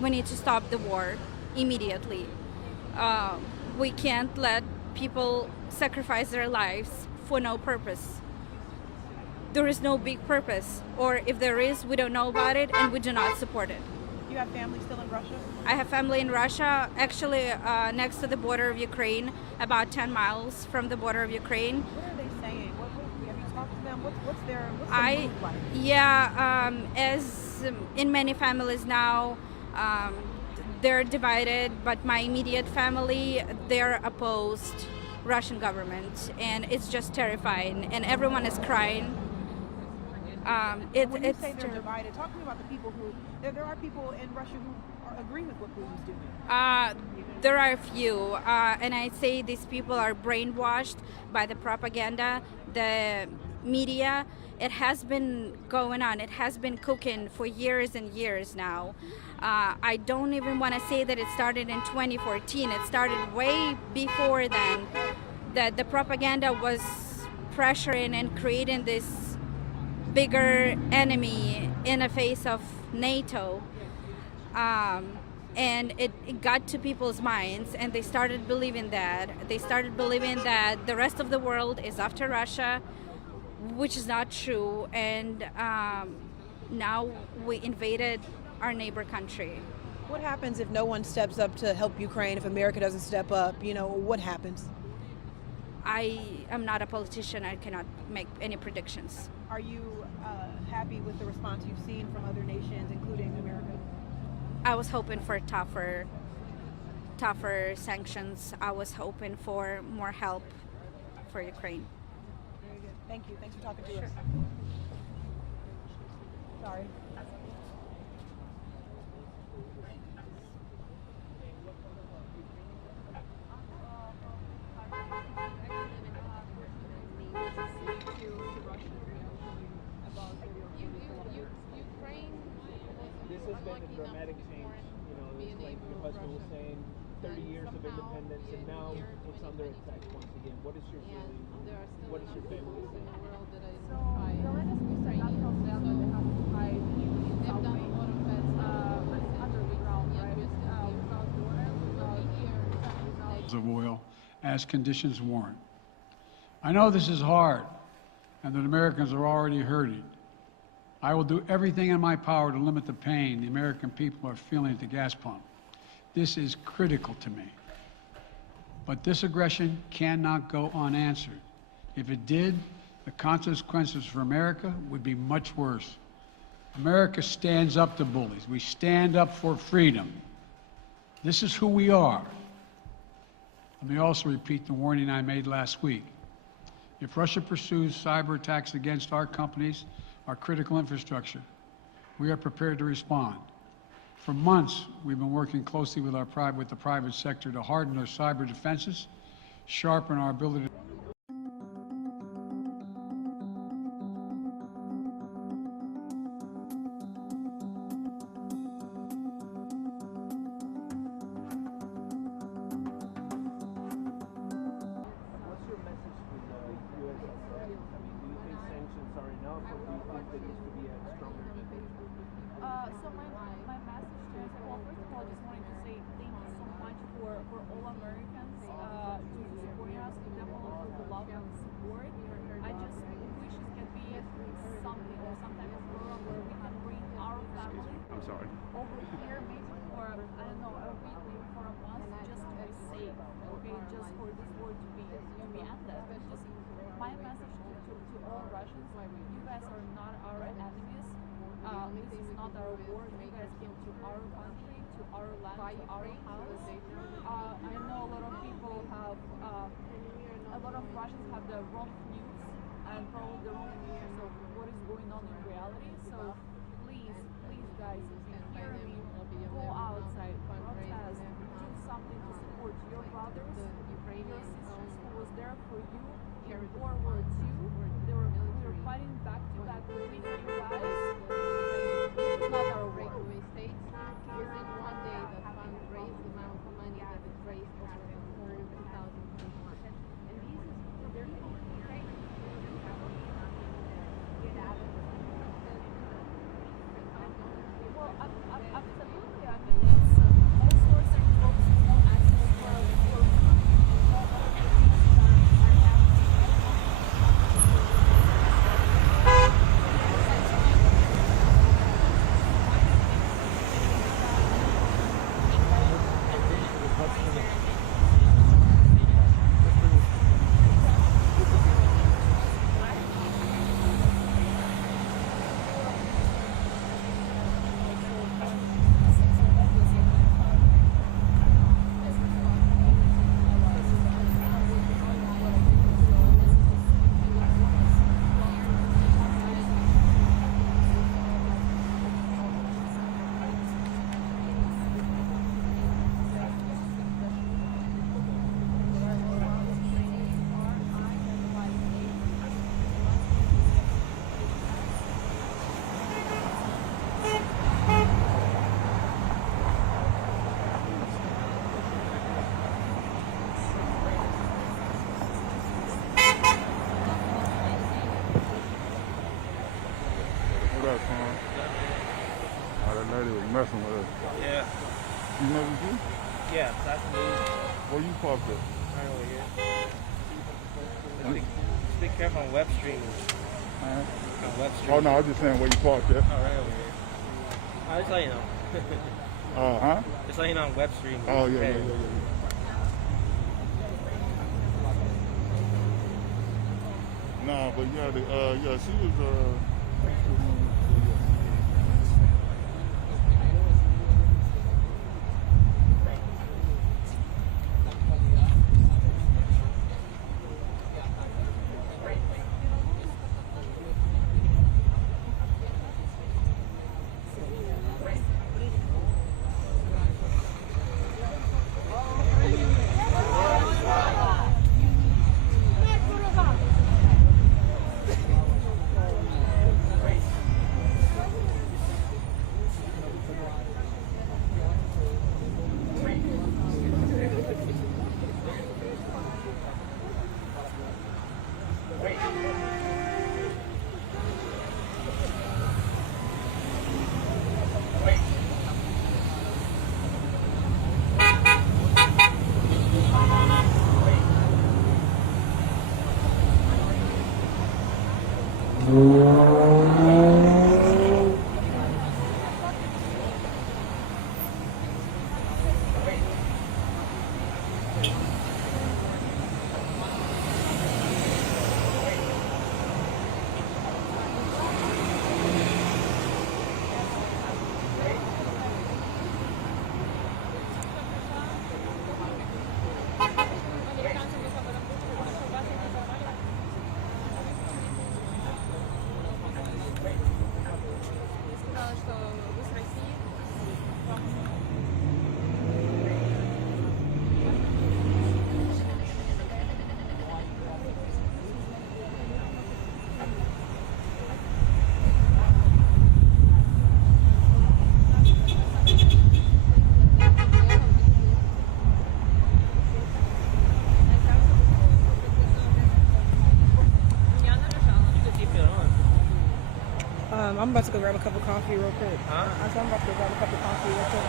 We need to stop the war immediately. Uh, we can't let people sacrifice their lives for no purpose. There is no big purpose, or if there is, we don't know about it and we do not support it. You have family still in Russia? I have family in Russia, actually next to the border of Ukraine, about 10 miles from the border of Ukraine. What are they saying? Have you talked to them? What's their I, mood like? yeah, as in many families now, um, they're divided, but my immediate family, they're opposed Russian government, and it's just terrifying, and everyone is crying. When you say they're divided, talk to me about the people who there are people in Russia who agree with what Putin's doing. There are a few, and I'd say these people are brainwashed by the propaganda, the media. It has been going on. It has been cooking for years and years now. I don't even want to say that it started in 2014. It started way before then. That the propaganda was pressuring and creating this bigger enemy in the face of NATO. And it got to people's minds, and they started believing that. They started believing that the rest of the world is after Russia, which is not true. And now we invaded our neighbor country. What happens if no one steps up to help Ukraine? If America doesn't step up, what happens? I am not a politician. I cannot make any predictions. Are you happy with the response you've seen from other nations, including America? I was hoping for tougher sanctions. I was hoping for more help for Ukraine. Very good. Thank you. Thanks for talking to us. Sorry. This has been a dramatic change. It's like your husband was saying, 30 years of independence, and now it's under attack once again. What is your feeling? What is your family saying? So the latest news I got from them that they have to hide in subways, underground, right? Without water, without of oil as conditions warrant. I know this is hard and that Americans are already hurting. I will do everything in my power to limit the pain the American people are feeling at the gas pump. This is critical to me. But this aggression cannot go unanswered. If it did, the consequences for America would be much worse. America stands up to bullies. We stand up for freedom. This is who we are. Let me also repeat the warning I made last week. If Russia pursues cyber attacks against our companies, our critical infrastructure, we are prepared to respond. For months, we've been working closely with the private sector to harden our cyber defenses, sharpen our ability to What's your message to the U.S. authorities? I mean, do you think sanctions are enough, or do you think there needs to be a stronger measure? So my message to is, well, first of all, I just wanted to say thank you so much for all Americans to supporting us, to definitely for the love and support. I just wish it can be something or some type of program where we can bring our family over here, maybe for, I don't know, a week, maybe for a month, just to be safe, okay, just for this war to be ended. Just my message to all Russians, you guys are not our enemies. This is not our war. You guys came to our country, to our land, to our house. I know a lot of people have, a lot of Russians have the wrong news and probably the wrong news of what is going on in reality. So please guys, if you hear me, go outside, protest, do something to support your brothers, your sisters who was there for you in World War II. We were fighting back to back with you guys. It's not our war. Within one day, the fund raised the amount of money that it raised over 2021. And these is they're with us. Yeah. You know this you? Yeah, that's me. Where you parked at? Right over here. Just be careful on web streaming. Uh-huh. On web Oh streaming. no, I was just saying where you parked at. Oh, right over here. I'll just let you know. Uh-huh. Just let you know on web streaming. Oh yeah, Hey. yeah. Nah, but yeah, she was I'm about to go grab a cup of coffee real quick. Huh? I'm about to go grab a cup of coffee real quick.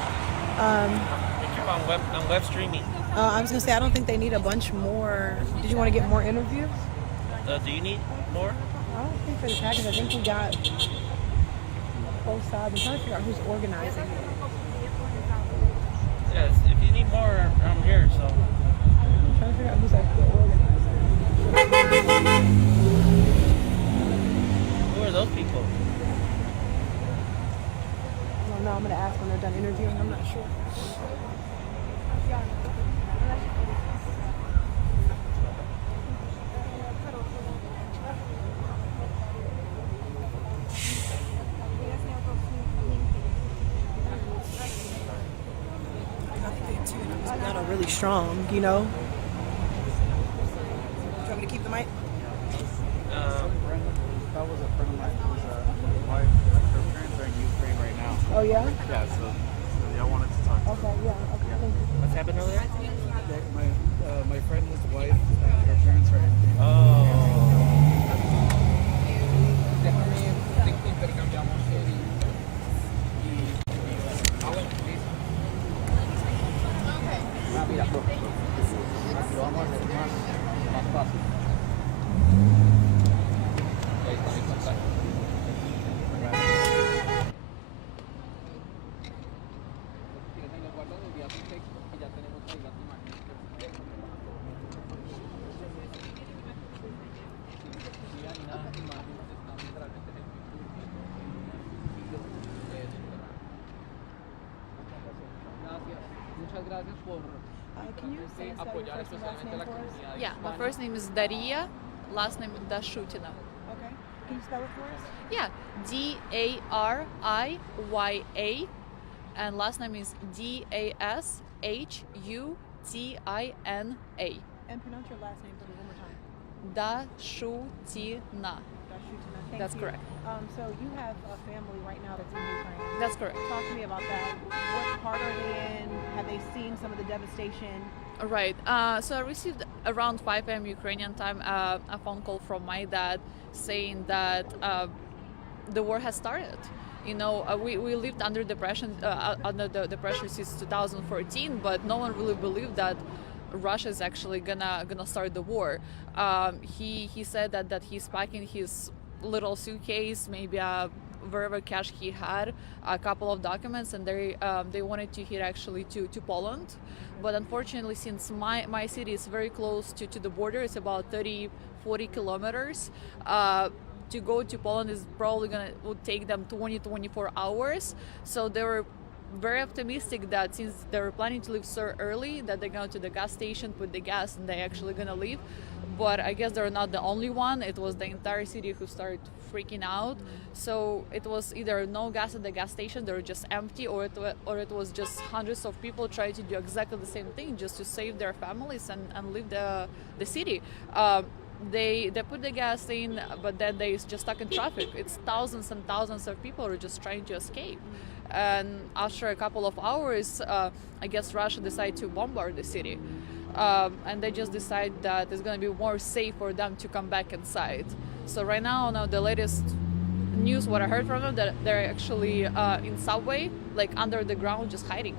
On web streaming. I was gonna say I don't think they need a bunch more. Did you want to get more interviews? Do you need more? I don't think for the package. I think we got both sides. I'm trying to figure out who's organizing it. Yes, if you need more, I'm here. So. I'm trying to figure out who's actually organizing. Who are those people? I don't know. I'm gonna ask when they're done interviewing. I'm not sure. Not a really strong, you know. Do you want me to keep the mic? That was a friend of mine whose wife, her parents are in Ukraine right now. Oh yeah. Yeah, so I wanted to talk to her. Okay. Yeah. Okay. Thank you. What's happened over there? My friend, his wife, her parents are in Ukraine. Can you say apoyar especialmente la comunidad? Yeah, my first name is Daria, last name is Dashutina. Okay. Can you spell it for us? Yeah, Dariya, and last name is Dashutina. And pronounce your last name for me one more time. Dashutina. Dashutina. Thank That's you. correct. So you have a family right now that's in Ukraine. That's correct. Talk to me about that. What part are they in? Have they seen some of the devastation? Right. So I received around 5 a.m. Ukrainian time a phone call from my dad saying that the war has started. We lived under depression, under the pressure since 2014, but no one really believed that Russia is actually gonna start the war. He said that he's packing his little suitcase, maybe wherever cash he had, a couple of documents, and they wanted to hit actually to Poland. But unfortunately, since my city is very close to the border, it's about 30-40 kilometers. To go to Poland is probably would take them 20-24 hours. So they were very optimistic that since they were planning to leave so early, that they go to the gas station, put the gas, and they're actually gonna leave. But I guess they're not the only one. It was the entire city who started freaking out. So it was either no gas at the gas station, they were just empty, or it was just hundreds of people trying to do exactly the same thing just to save their families and leave the city. They put the gas in, but then they just stuck in traffic. It's thousands and thousands of people who are just trying to escape. And after a couple of hours, I guess Russia decided to bombard the city. And they just decide that it's going to be more safe for them to come back inside. So right now, the latest news, what I heard from them, that they're actually in subway, like under the ground, just hiding.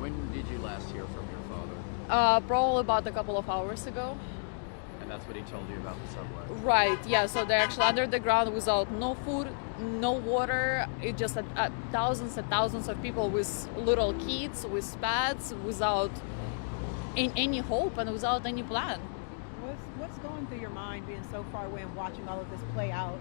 When did you last hear from your father? Probably about a couple of hours ago. And that's what he told you about the subway? Right, yeah, so they're actually under the ground without no food, no water. It just thousands and thousands of people with little kids, with pets, without any hope and without any plan. What's going through your mind being so far away and watching all of this play out,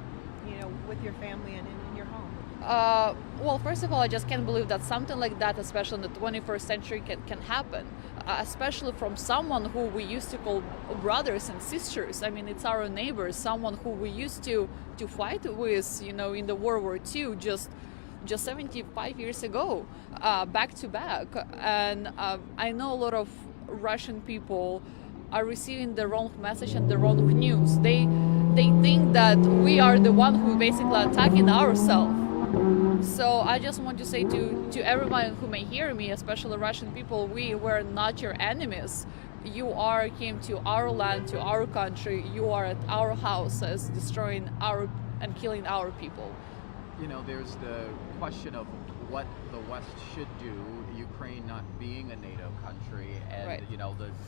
with your family and in your home? Well, first of all, I just can't believe that something like that, especially in the 21st century, can happen. Especially from someone who we used to call brothers and sisters. I mean, it's our neighbors, someone who we used to fight with, in the World War II, just 75 years ago, back to back. And I know a lot of Russian people are receiving the wrong message and the wrong news. They think that we are the one who basically attacking ourselves. So I just want to say to everyone who may hear me, especially Russian people, we were not your enemies. You came to our land, to our country. You are at our houses, destroying and killing our people. There's the question of what the West should do, Ukraine not being a NATO country, and right.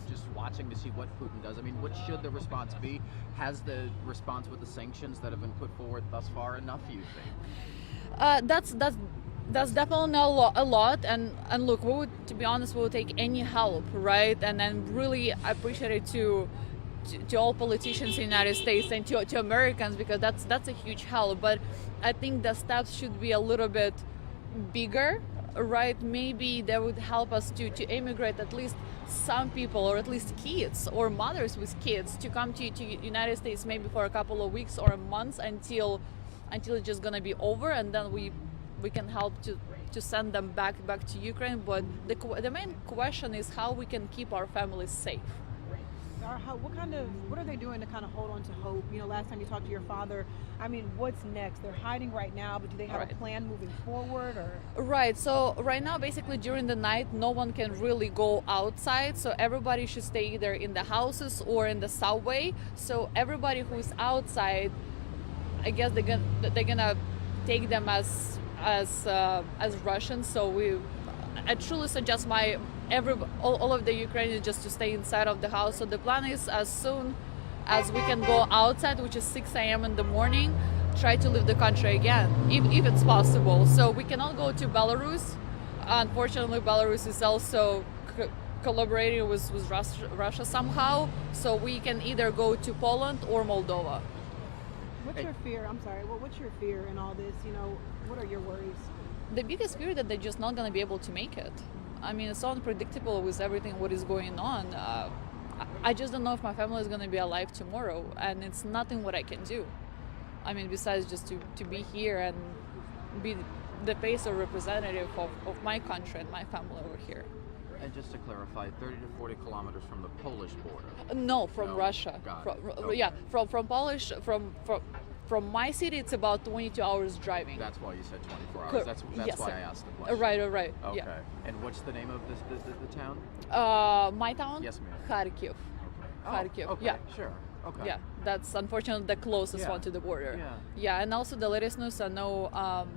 Just watching to see what Putin does. I mean, what should the response be? Has the response with the sanctions that have been put forward thus far enough, you think? That's definitely a lot, and look, to be honest, we would take any help, right? And then really appreciate it to all politicians in the United States and to Americans, because that's a huge help. But I think the steps should be a little bit bigger, right? Maybe that would help us to immigrate at least some people, or at least kids or mothers with kids, to come to United States maybe for a couple of weeks or months until it's just gonna be over, and then we can help to send them back to Ukraine. But the main question is how we can keep our families safe. What are they doing to kind of hold on to hope? Last time you talked to your father, I mean, what's next? They're hiding right now, but do they have a plan moving forward, or? Right. So right now, basically during the night, no one can really go outside. So everybody should stay either in the houses or in the subway. So everybody who's outside, I guess they're gonna take them as Russians. So I truly suggest all of the Ukrainians just to stay inside of the house. So the plan is, as soon as we can go outside, which is 6 a.m. in the morning, try to leave the country again, if it's possible. So we cannot go to Belarus. Unfortunately, Belarus is also collaborating with Russia somehow. So we can either go to Poland or Moldova. What's your fear? I'm sorry. What's your fear in all this? What are your worries? The biggest fear that they're just not going to be able to make it. I mean, it's so unpredictable with everything what is going on. I just don't know if my family is going to be alive tomorrow, and it's nothing what I can do. I mean, besides just to be here and be the face or representative of my country and my family over here. And just to clarify, 30 to 40 kilometers from the Polish border? No, from Russia. Okay. Yeah, from Polish, from my city, it's about 22 hours driving. That's why you said 24 hours. That's yes, why sir. I asked the question. Right. Okay. Yeah. And what's the name of the town? My town? Yes, ma'am. Kharkiv. Okay. Kharkiv. Okay. Yeah. Sure. Okay. Yeah, that's unfortunately the closest Yeah. one to the border. Yeah. Yeah, and also the latest news, I know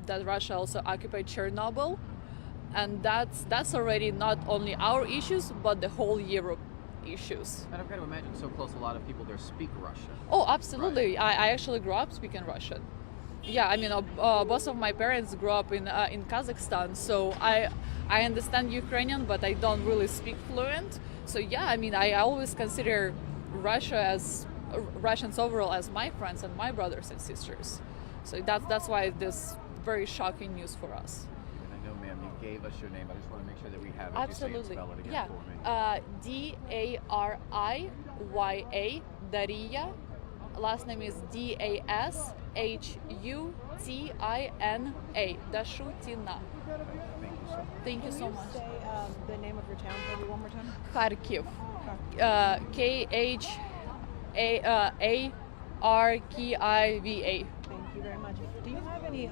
that Russia also occupied Chernobyl, and that's already not only our issues but the whole Europe issues. And I've got to imagine so close, a lot of people there speak Russian. Oh, absolutely. I actually grew up speaking Russian. Yeah, I mean, both of my parents grew up in Kazakhstan, so I understand Ukrainian, but I don't really speak fluent. So yeah, I mean, I always consider Russians overall as my friends and my brothers and sisters. So that's why this very shocking news for us. And I know, ma'am, you gave us your name. I just want to make sure that we have it. Absolutely. Just spell it again Yeah. for me. Dariya. Daria. Last name is Dashutina. Thank you so much. Thank you so Can much. say the name of your town for me one more time? Kharkiv. Kharkiva. Thank you very much. Do you have any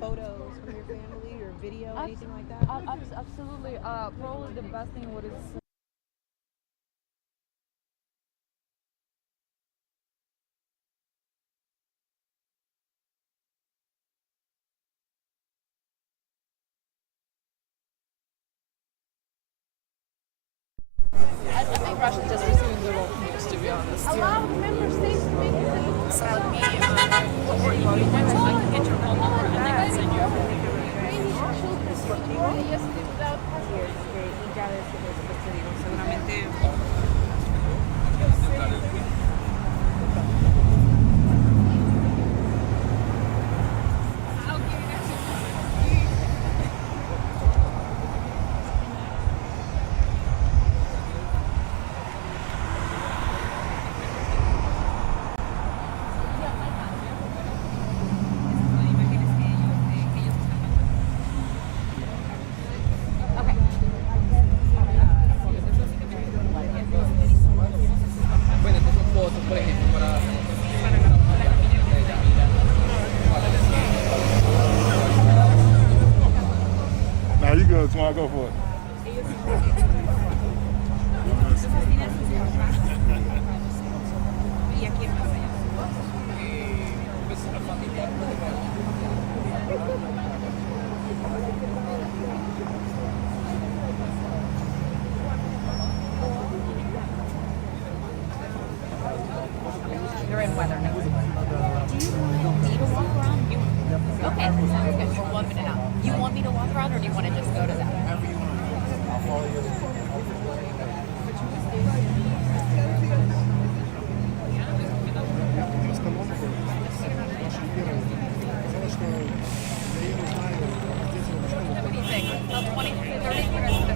photos from your family or video, anything like that? Absolutely. Probably the best thing what is. I think Russia just receiving the wrong news, to be honest. Allow member states to make Send me or email me next. I can get your phone number and I can send you. yesterday without passport. Y ya ves que después te digo, seguramente. Now you good, Swan, go for it. You're in weather now. Do you want me to walk around? Okay, sounds good. We're 1 minute out. You want me to walk around or do you want to just go to that? What do you think? About 20, 30 minutes?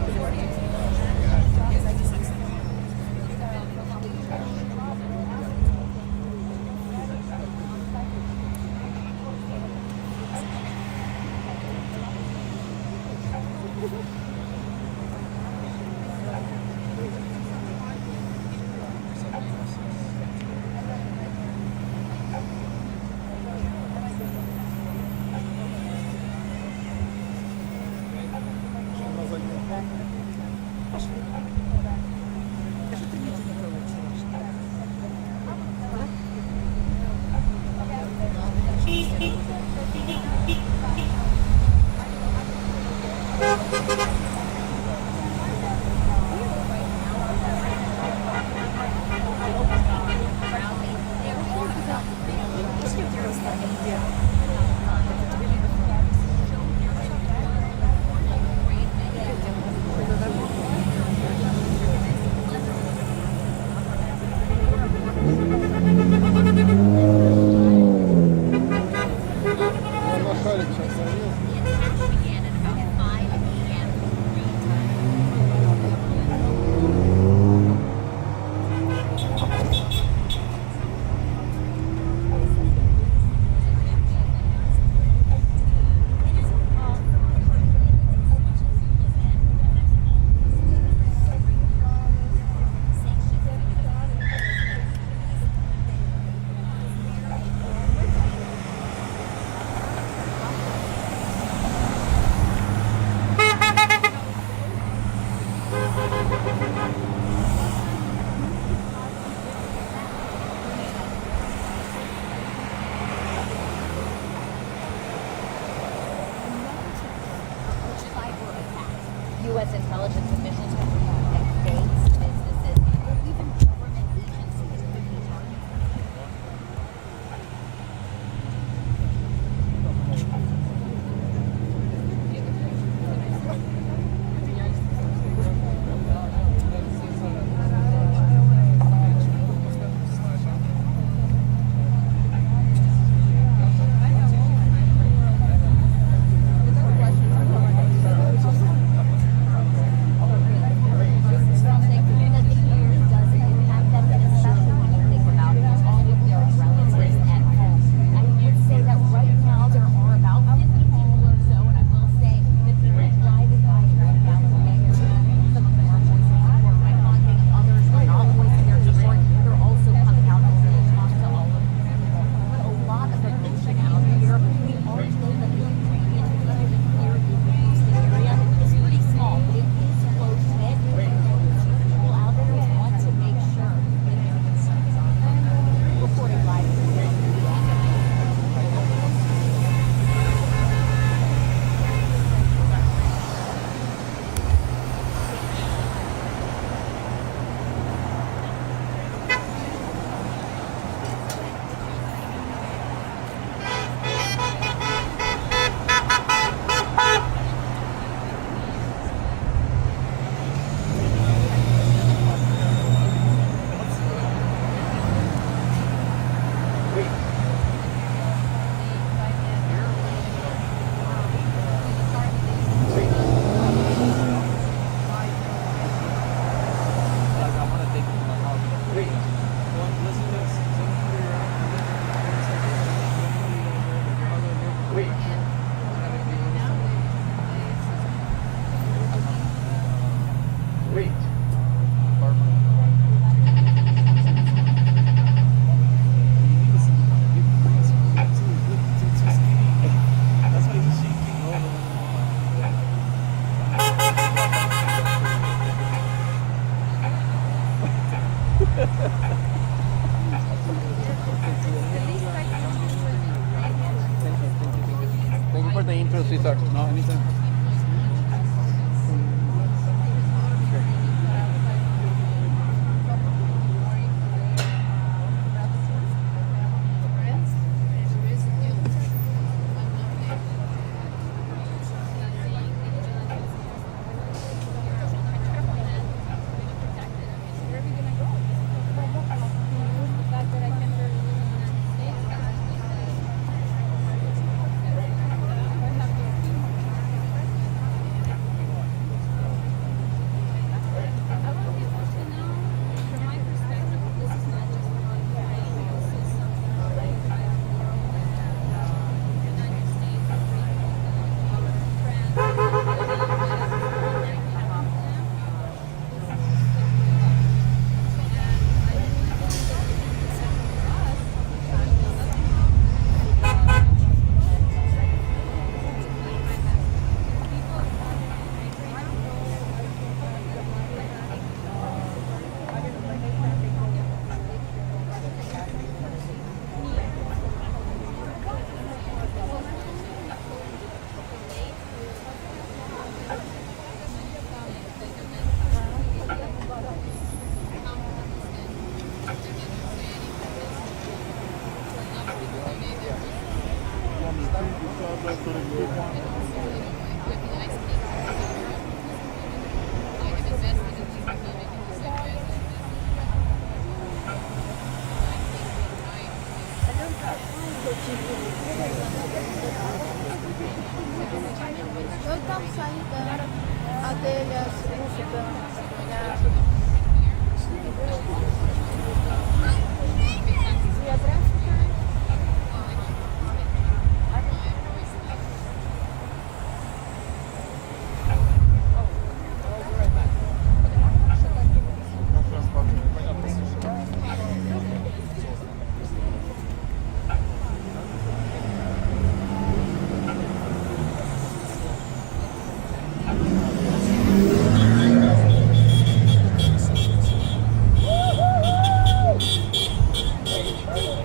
U.S. intelligence officials have revealed that banks, businesses, or even government agencies could be targeted. Thank you for the intro, Cesar. No, anytime. Eu estava saindo até as músicas. E atrás?